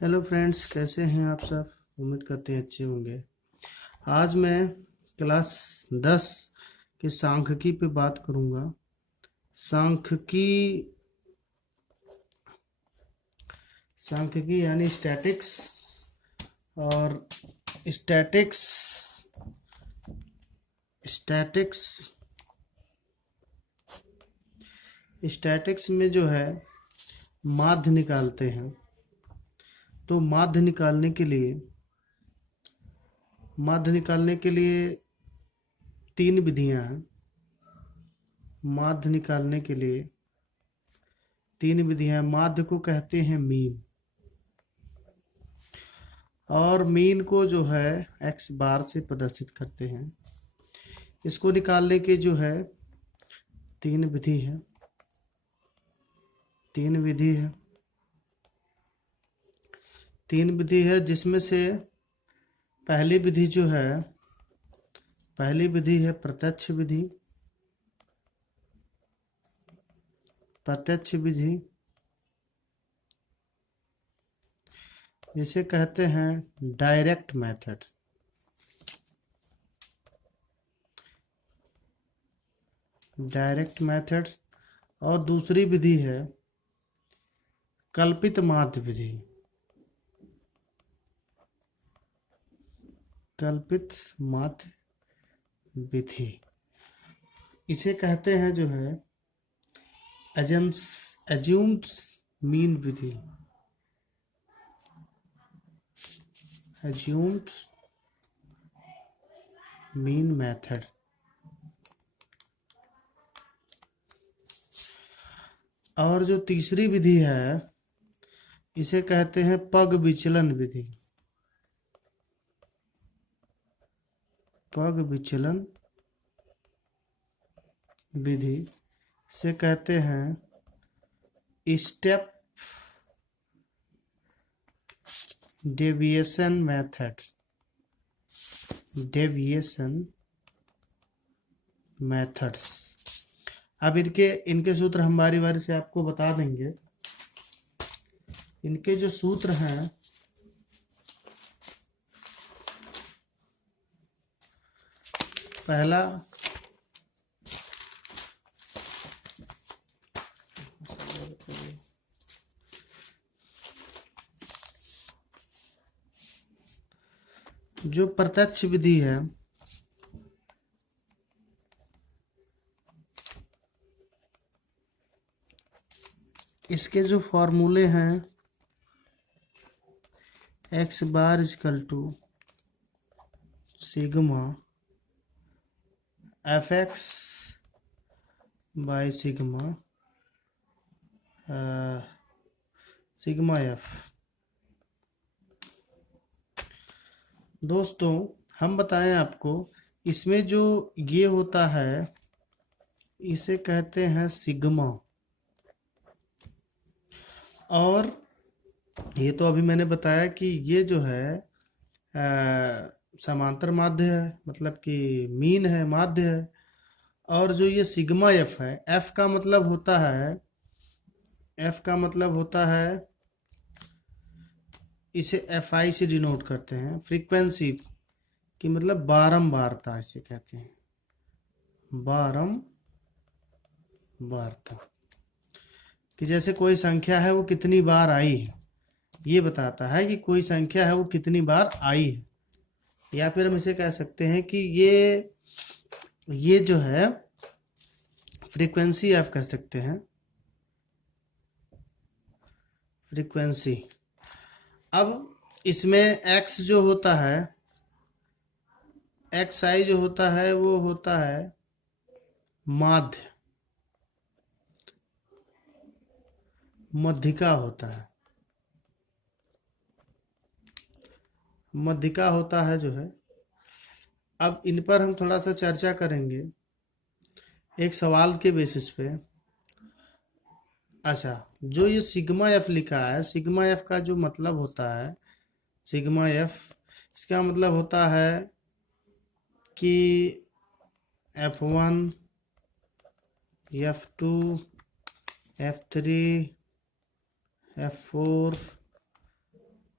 Hello friends, कैसे हैं आप सब। उम्मीद करते हैं अच्छे होंगे। आज मैं क्लास 10 के सांख्यिकी पे बात करूंगा। सांख्यिकी सांख्यिकी यानी स्टैटिक्स। और स्टैटिक्स स्टैटिक्स स्टैटिक्स में जो है माध्य निकालते हैं। तो माध्य निकालने के लिए तीन विधियां हैं। माध्य निकालने के लिए तीन विधियां। माध्य को कहते हैं मीन, और मीन को जो है एक्स बार से प्रदर्शित करते हैं। इसको निकालने के जो है तीन विधि है तीन विधि है तीन विधि है, जिसमें से पहली विधि जो है पहली विधि है प्रत्यक्ष विधि। प्रत्यक्ष विधि जिसे कहते हैं डायरेक्ट मेथड। Direct method. और दूसरी विधि है कल्पित माध्य विधि। कल्पित माध्य विधि इसे कहते हैं जो है एज्यूम्ड मीन विधि। Assumed mean method. और जो तीसरी विधि है इसे कहते हैं पग विचलन विधि। पग विचलन विधि से कहते हैं step deviation method. Deviation methods. अब इनके सूत्र हम बारी बारी से आपको बता देंगे। इनके जो सूत्र हैं, पहला जो प्रत्यक्ष विधि है इसके जो फॉर्मूले हैं X bar is equal to sigma F X by sigma sigma F. दोस्तों, हम बताएं आपको, इसमें जो ये होता है इसे कहते हैं सिग्मा। और ये तो अभी मैंने बताया कि ये जो है समांतर माध्य है, मतलब कि मीन है, माध्य है। और जो ये सिग्मा एफ है, एफ का मतलब होता है इसे एफ आई से डिनोट करते हैं, फ्रीक्वेंसी की, मतलब बारंबारता इसे कहते हैं। बारंबारता कि जैसे कोई संख्या है वो कितनी बार आई है, ये बताता है कि कोई संख्या है वो कितनी बार आई है। या फिर हम इसे कह सकते हैं कि ये जो है फ्रीक्वेंसी एफ कह सकते हैं। फ्रीक्वेंसी। अब इसमें एक्स जो होता है, एक्स आई जो होता है वो होता है माध्य, मध्यिका होता है। मध्यिका होता है जो है। अब इन पर हम थोड़ा सा चर्चा करेंगे एक सवाल के बेसिस पे। अच्छा, जो ये सिग्मा एफ लिखा है, सिग्मा एफ का जो मतलब होता है, सिग्मा एफ इसका मतलब होता है कि F1 F2 F3 F4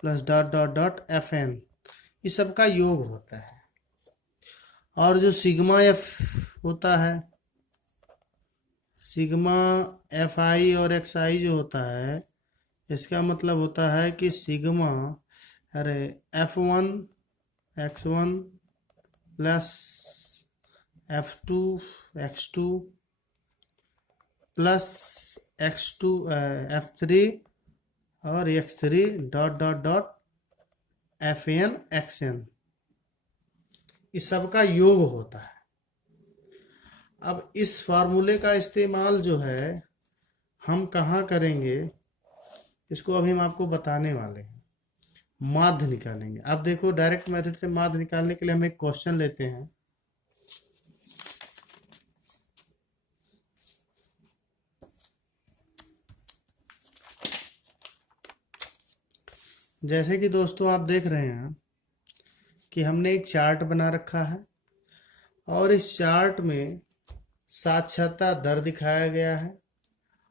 plus dot dot dot F N, इस सब का योग होता है। और जो सिग्मा एफ होता है, सिग्मा एफ आई और एक्स आई जो होता है, इसका मतलब होता है कि सिग्मा, अरे F1 x1 plus F2 x2 plus x2 F3 और x3 dot dot dot Fn xn, इस सब का योग होता है। अब इस फार्मूले का इस्तेमाल जो है हम कहाँ करेंगे, इसको अभी हम आपको बताने वाले हैं। माध्य निकालेंगे। अब देखो, डायरेक्ट मेथड से माध्य निकालने के लिए हम एक क्वेश्चन लेते हैं। जैसे कि दोस्तों आप देख रहे हैं कि हमने एक चार्ट बना रखा है और इस चार्ट में साक्षरता दर दिखाया गया है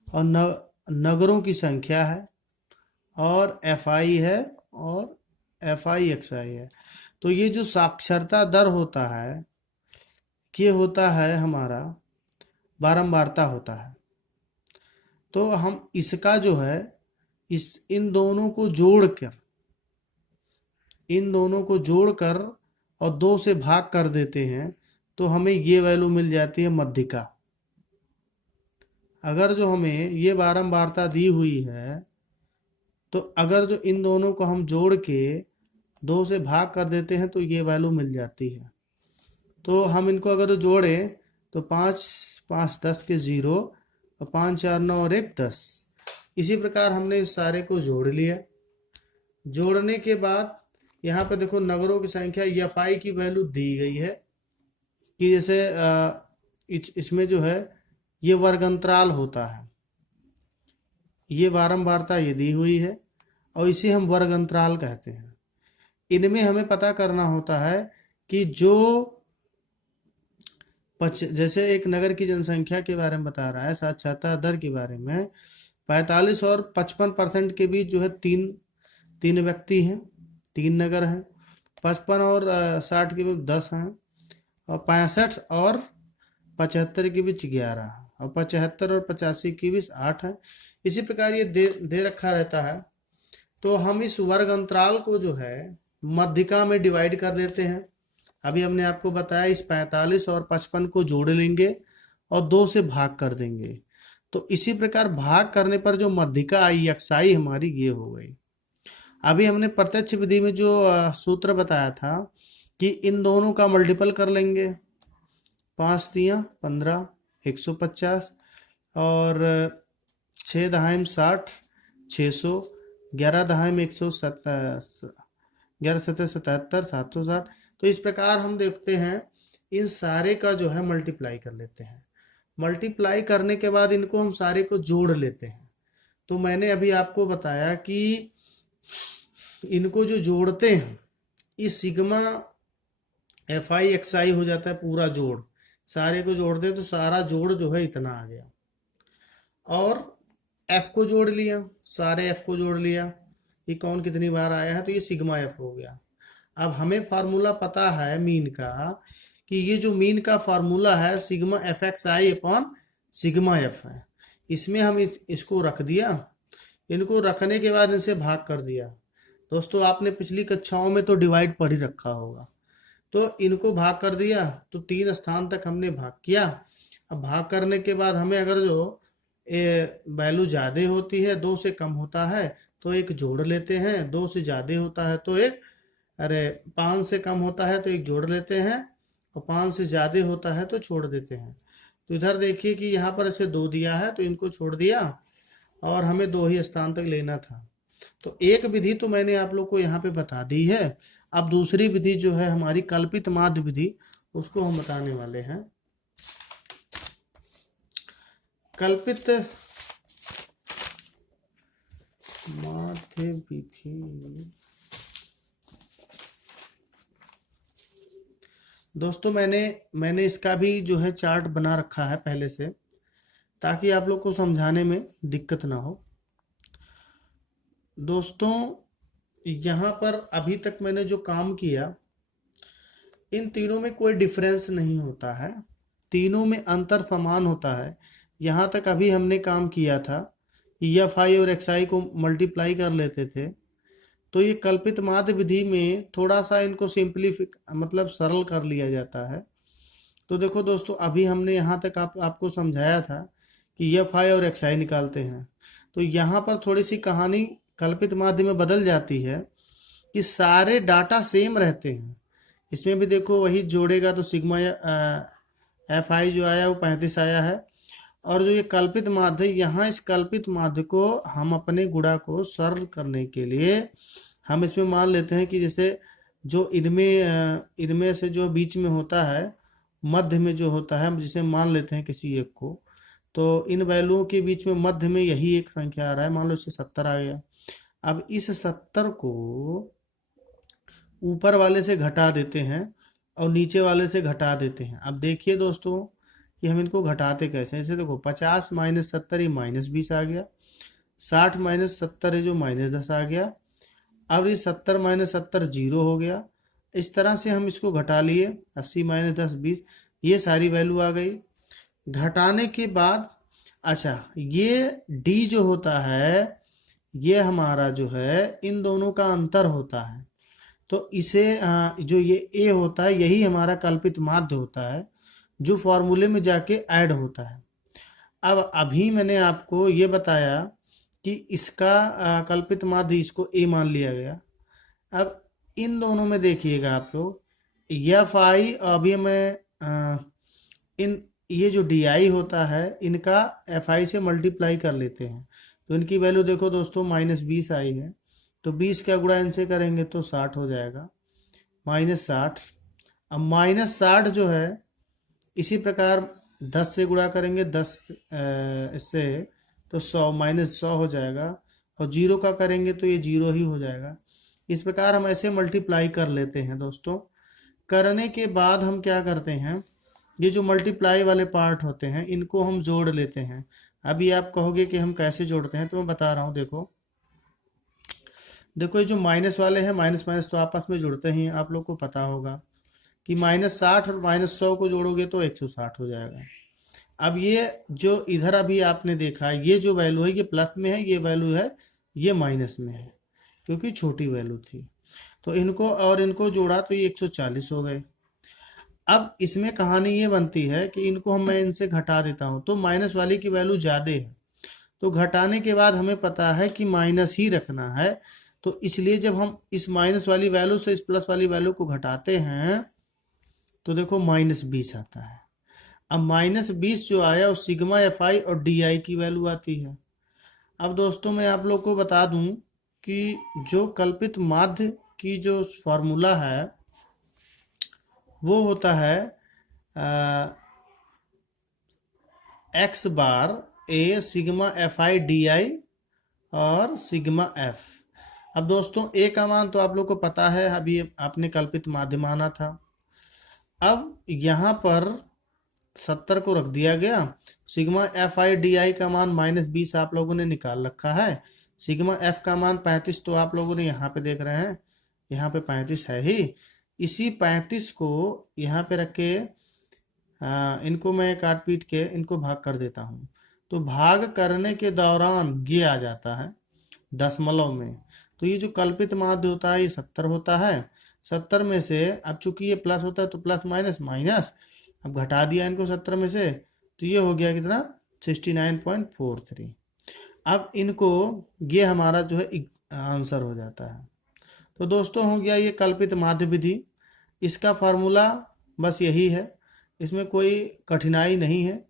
और नगरों की संख्या है और FI है और FI XI है। तो ये जो साक्षरता दर होता है, ये होता है हमारा बारंबारता होता है। तो हम इसका जो है इन दोनों को जोड़कर और 2 से भाग कर देते हैं तो हमें ये वैल्यू मिल जाती है मध्यिका। अगर जो हमें ये बारंबारता दी हुई है, तो अगर जो इन दोनों को हम जोड़ के 2 से भाग कर देते हैं तो ये वैल्यू मिल जाती है। तो हम इनको अगर जोड़े तो 5 5 10 के 0 और 5 4 9 और 1 10। इसी प्रकार हमने इस सारे को जोड़ लिया। जोड़ने के बाद यहाँ पे देखो नगरों की संख्या FI की वैल्यू दी गई है कि जैसे इसमें जो है ये वर्ग अंतराल होता है, ये बारंबारता ये दी हुई है और इसे हम वर्ग अंतराल कहते हैं। इनमें हमें पता करना होता है कि जो जैसे एक नगर की जनसंख्या के बारे में बता रहा है, साक्षरता दर के बारे में, 45 और 55% के बीच जो है तीन व्यक्ति हैं, 3 नगर हैं। 55 और 60 के बीच 10 हैं और 65 और 75 के बीच 11 और 75 और 85 के बीच 8 है। इसी प्रकार ये दे रखा रहता है। तो हम इस वर्ग अंतराल को जो है मध्यिका में डिवाइड कर देते हैं। अभी हमने आपको बताया इस 45 और 55 को जोड़ लेंगे और 2 से भाग कर देंगे। तो इसी प्रकार भाग करने पर जो मध्यिका आई XI हमारी ये हो गई। अभी हमने प्रत्यक्ष विधि में जो सूत्र बताया था कि इन दोनों का मल्टीपल कर लेंगे, 5 3 15 150 और 6 दहाई 60 600, 11 दहाई 177, 11 7 77 760। तो इस प्रकार हम देखते हैं इन सारे का जो है मल्टीप्लाई कर लेते हैं। मल्टीप्लाई करने के बाद इनको हम सारे को जोड़ लेते हैं। तो मैंने अभी आपको बताया कि इनको जो जोड़ते हैं इस सिग्मा FI XI हो जाता है पूरा जोड़। सारे को जोड़ते हैं तो सारा जोड़ जो है इतना आ गया। और F को जोड़ लिया, सारे F को जोड़ लिया, ये कौन कितनी बार आया है, तो ये सिग्मा F हो गया। अब हमें फार्मूला पता है मीन का, कि ये जो मीन का फार्मूला है sigma FXI upon sigma F है। इसमें हम इसको रख दिया, इनको रखने के बाद इनसे भाग कर दिया। दोस्तों आपने पिछली कक्षाओं में तो डिवाइड पढ़ ही रखा होगा। तो इनको भाग कर दिया तो 3 स्थान तक हमने भाग किया। अब भाग करने के बाद हमें अगर जो वैल्यू ज़्यादा होती है, 2 से कम होता है तो एक जोड़ लेते हैं, 2 से ज़्यादा होता है तो एक, 5 से कम होता है तो एक जोड़ लेते हैं और 5 से ज़्यादा होता है तो छोड़ देते हैं। तो इधर देखिए कि यहाँ पर ऐसे 2 दिया है तो इनको छोड़ दिया और हमें 2 ही स्थान तक लेना था। तो एक विधि तो मैंने आप लोग को यहाँ पे बता दी है। अब दूसरी विधि जो है हमारी कल्पित माध्य विधि, उसको हम बताने वाले हैं। कल्पित माध्य विधि दोस्तों मैंने इसका भी जो है चार्ट बना रखा है पहले से, ताकि आप लोग को समझाने में दिक्कत ना हो। दोस्तों यहाँ पर अभी तक मैंने जो काम किया, इन तीनों में कोई डिफरेंस नहीं होता है, तीनों में अंतर समान होता है। यहाँ तक अभी हमने काम किया था, एफ आई और एक्स आई को मल्टीप्लाई कर लेते थे। तो ये कल्पित माध्य विधि में थोड़ा सा इनको सिंप्लीफिक मतलब सरल कर लिया जाता है। तो देखो दोस्तों, अभी हमने यहाँ तक आपको समझाया था कि एफ आई और एक्स आई निकालते हैं। तो यहाँ पर थोड़ी सी कहानी कल्पित माध्य में बदल जाती है कि सारे डाटा सेम रहते हैं। इसमें भी देखो वही जोड़ेगा तो सिग्मा एफ आई जो आया वो 35 आया है। और जो ये कल्पित माध्य, यहाँ इस कल्पित माध्य को हम अपने गुणा को सरल करने के लिए हम इसमें मान लेते हैं कि जैसे जो इनमें से जो बीच में होता है, मध्य में जो होता है, जिसे मान लेते हैं किसी एक को, तो इन वैल्यूओं के बीच में मध्य में यही एक संख्या आ रहा है, मान लो इसे 70 आ गया। अब इस 70 को ऊपर वाले से घटा देते हैं और नीचे वाले से घटा देते हैं। अब देखिए दोस्तों कि हम इनको घटाते कैसे। ऐसे देखो 50 माइनस 70 ये -20 आ गया, 60 माइनस 70 है जो -10 आ गया। अब ये 70 माइनस 70 0 हो गया। इस तरह से हम इसको घटा लिए, 80 माइनस 10 20, ये सारी वैल्यू आ गई। घटाने के बाद अच्छा, ये डी जो होता है ये हमारा जो है इन दोनों का अंतर होता है। तो इसे जो ये ए होता है यही हमारा कल्पित माध्य होता है, जो फॉर्मूले में जाके ऐड होता है। अब अभी मैंने आपको ये बताया कि इसका कल्पित माध्य इसको ए मान लिया गया। अब इन दोनों में देखिएगा आप लोग, एफ आई, अभी मैं इन ये जो डी आई होता है इनका एफ आई से मल्टीप्लाई कर लेते हैं। तो इनकी वैल्यू देखो दोस्तों -20 आई है, तो 20 का गुणा इनसे करेंगे तो 60 हो जाएगा, -60। अब -60 जो है इसी प्रकार 10 से गुणा करेंगे, 10 इससे तो 100 -100 हो जाएगा, और 0 का करेंगे तो ये 0 ही हो जाएगा। इस प्रकार हम ऐसे मल्टीप्लाई कर लेते हैं दोस्तों। करने के बाद हम क्या करते हैं, ये जो मल्टीप्लाई वाले पार्ट होते हैं इनको हम जोड़ लेते हैं। अभी आप कहोगे कि हम कैसे जोड़ते हैं, तो मैं बता रहा हूँ। देखो ये जो माइनस वाले हैं, माइनस माइनस तो आपस में जुड़ते ही हैं, आप लोग को पता होगा कि -60 और -100 को जोड़ोगे तो 160 हो जाएगा। अब ये जो इधर अभी आपने देखा, ये जो वैल्यू है ये प्लस में है, ये वैल्यू है ये माइनस में है, क्योंकि छोटी वैल्यू थी। तो इनको और इनको जोड़ा तो ये 140 हो गए। अब इसमें कहानी ये बनती है कि इनको मैं इनसे घटा देता हूँ, तो माइनस वाली की वैल्यू ज़्यादा है, तो घटाने के बाद हमें पता है कि माइनस ही रखना है। तो इसलिए जब हम इस माइनस वाली वैल्यू से इस प्लस वाली वैल्यू को घटाते हैं तो देखो -20 आता है। अब -20 जो आया वो सिग्मा एफ आई और डी आई की वैल्यू आती है। अब दोस्तों मैं आप लोग को बता दूं कि जो कल्पित माध्य की जो फॉर्मूला है वो होता है x bar A sigma F I D I और सिग्मा एफ। अब दोस्तों ए का मान तो आप लोग को पता है, अभी आपने कल्पित माध्य माना था। अब यहाँ पर 70 को रख दिया गया, sigma F I D I का मान -20 आप लोगों ने निकाल रखा है, सिग्मा एफ का मान 35 तो आप लोगों ने यहाँ पे देख रहे हैं, यहाँ पे 35 है ही। इसी 35 को यहाँ पे रख के इनको मैं काट पीट के इनको भाग कर देता हूँ। तो भाग करने के दौरान ये आ जाता है दशमलव में। तो ये जो कल्पित माध्य होता है ये 70 होता है। 70 में से अब चूंकि ये प्लस होता है तो प्लस माइनस माइनस, अब घटा दिया इनको 70 में से, तो ये हो गया कितना 69.43। अब इनको ये हमारा जो है आंसर हो जाता है। तो दोस्तों हो गया ये कल्पित माध्य विधि। इसका फार्मूला बस यही है, इसमें कोई कठिनाई नहीं है।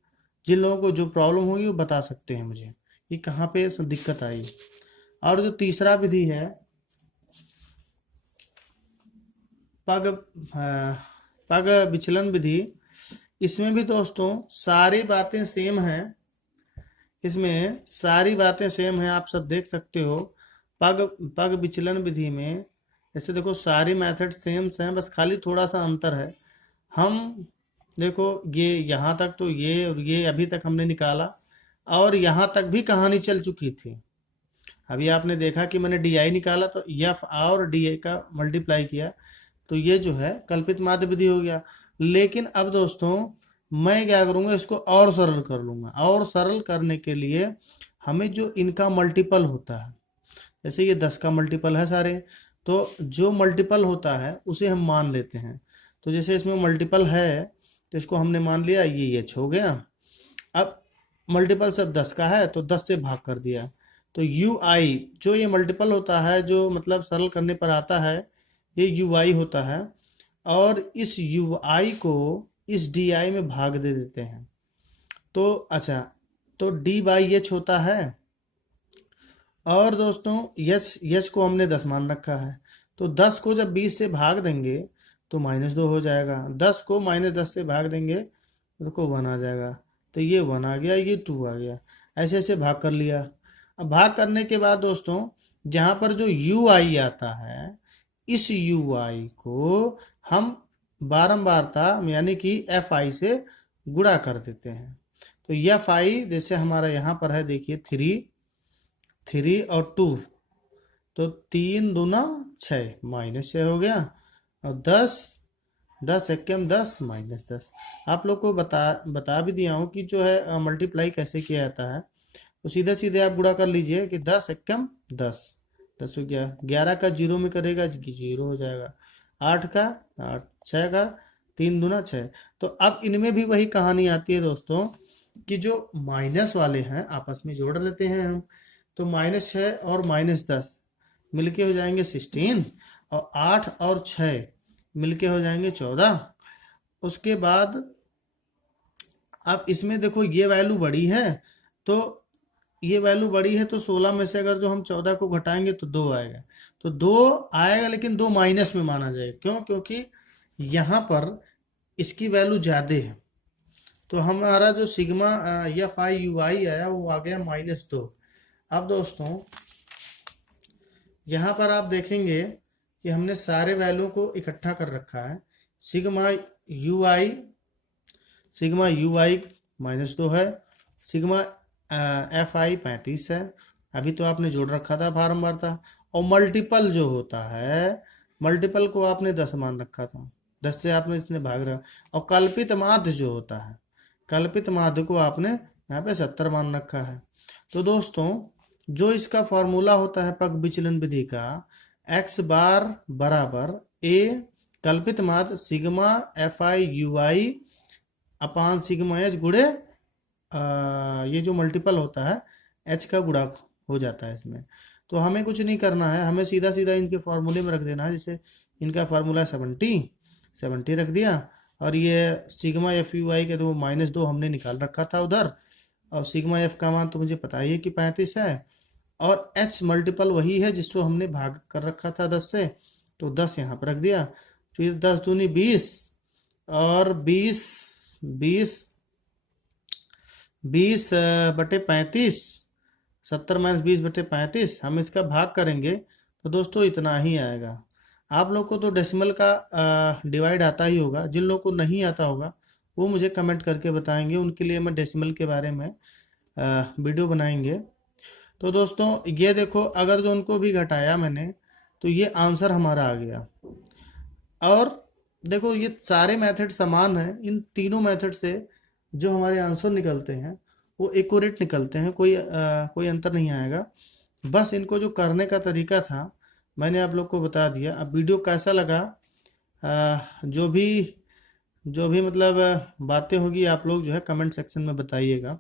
जिन लोगों को जो प्रॉब्लम होगी वो बता सकते हैं मुझे कि कहाँ पे दिक्कत आई। और जो तीसरा विधि है पग विचलन विधि, इसमें भी दोस्तों सारी बातें सेम हैं, इसमें सारी बातें सेम हैं, आप सब देख सकते हो। पग विचलन विधि में ऐसे देखो सारी मेथड सेम हैं, बस खाली थोड़ा सा अंतर है। हम देखो ये यहाँ तक तो ये और ये अभी तक हमने निकाला, और यहाँ तक भी कहानी चल चुकी थी। अभी आपने देखा कि मैंने डी आई निकाला तो एफ और डी आई का मल्टीप्लाई किया, तो ये जो है कल्पित माध्य विधि हो गया। लेकिन अब दोस्तों मैं क्या करूँगा, इसको और सरल कर लूँगा। और सरल करने के लिए हमें जो इनका मल्टीपल होता है, जैसे ये 10 का मल्टीपल है सारे, तो जो मल्टीपल होता है उसे हम मान लेते हैं। तो जैसे इसमें मल्टीपल है तो इसको हमने मान लिया, ये एच हो गया। अब मल्टीपल सब 10 का है तो 10 से भाग कर दिया, तो यू आई जो ये मल्टीपल होता है, जो मतलब सरल करने पर आता है, ये यू आई होता है। और इस यू आई को इस डी आई में भाग दे देते हैं। तो अच्छा, तो डी बाई एच होता है। और दोस्तों यच को हमने 10 मान रखा है, तो 10 को जब 20 से भाग देंगे तो -2 हो जाएगा। 10 को -10 से भाग देंगे तो 1 आ जाएगा। तो ये 1 आ गया, ये 2 आ गया, ऐसे ऐसे भाग कर लिया। अब भाग करने के बाद दोस्तों जहाँ पर जो यू आई आता है, इस यू आई को हम बारंबारता यानी कि एफ आई से गुणा कर देते हैं। तो एफ आई जैसे हमारा यहाँ पर है, देखिए 3 और 2, तो 3 दूना 6 -6 हो गया। और 10 एकम 10 -10। आप लोग को बता भी दिया हूँ कि जो है मल्टीप्लाई कैसे किया जाता है। तो सीधे सीधे आप गुणा कर लीजिए कि 10 एकम 10, 10 हो गया। 11 का 0 में करेगा 0 हो जाएगा। 8 का 8, 6 का 3 दूना 6। तो अब इनमें भी वही कहानी आती है दोस्तों कि जो माइनस वाले हैं आपस में जोड़ लेते हैं हम। तो -6 और -10 मिलके हो जाएंगे 16, और 8 और 6 मिलके हो जाएंगे 14। उसके बाद अब इसमें देखो ये वैल्यू बड़ी है, तो ये वैल्यू बड़ी है, तो 16 में से अगर जो हम 14 को घटाएंगे तो 2 आएगा। तो 2 आएगा, लेकिन 2 माइनस में माना जाएगा। क्यों? क्योंकि यहाँ पर इसकी वैल्यू ज़्यादा है। तो हमारा जो सिग्मा एफ आई यू आई आया वो आ गया -2। अब दोस्तों यहाँ पर आप देखेंगे कि हमने सारे वैल्यू को इकट्ठा कर रखा है। सिग्मा यू आई -2 है, सिग्मा एफ आई 35 है। अभी तो आपने जोड़ रखा था, बारंबार था। और मल्टीपल जो होता है, मल्टीपल को आपने 10 मान रखा था, 10 से आपने इसने भाग रहा। और कल्पित माध्य जो होता है, कल्पित माध्य को आपने यहाँ पे 70 मान रखा है। तो दोस्तों जो इसका फॉर्मूला होता है पग विचलन विधि का, x बार बराबर a कल्पित माध्य sigma F I you I upon sigma H गुणे ये जो मल्टीपल होता है h का गुणा हो जाता है इसमें। तो हमें कुछ नहीं करना है, हमें सीधा सीधा इनके फॉर्मूले में रख देना है। जैसे इनका फार्मूला 70 रख दिया, और ये सिग्मा एफ यू आई के तो -2 हमने निकाल रखा था उधर, और सिग्मा एफ का मान तो मुझे पता ही है कि 35 है, और एच मल्टीपल वही है जिसको हमने भाग कर रखा था 10 से, तो 10 यहाँ पर रख दिया। फिर 10 दूनी 20, और 20 बटे 35, 70 - 20 बटे 35, हम इसका भाग करेंगे तो दोस्तों इतना ही आएगा। आप लोग को तो डेसिमल का डिवाइड आता ही होगा, जिन लोग को नहीं आता होगा वो मुझे कमेंट करके बताएंगे, उनके लिए मैं डेसिमल के बारे में वीडियो बनाएंगे। तो दोस्तों ये देखो, अगर जो उनको भी घटाया मैंने तो ये आंसर हमारा आ गया। और देखो ये सारे मेथड समान हैं, इन तीनों मेथड से जो हमारे आंसर निकलते हैं वो एक्यूरेट निकलते हैं, कोई अंतर नहीं आएगा। बस इनको जो करने का तरीका था मैंने आप लोग को बता दिया। अब वीडियो कैसा लगा, जो भी मतलब बातें होगी आप लोग जो है कमेंट सेक्शन में बताइएगा।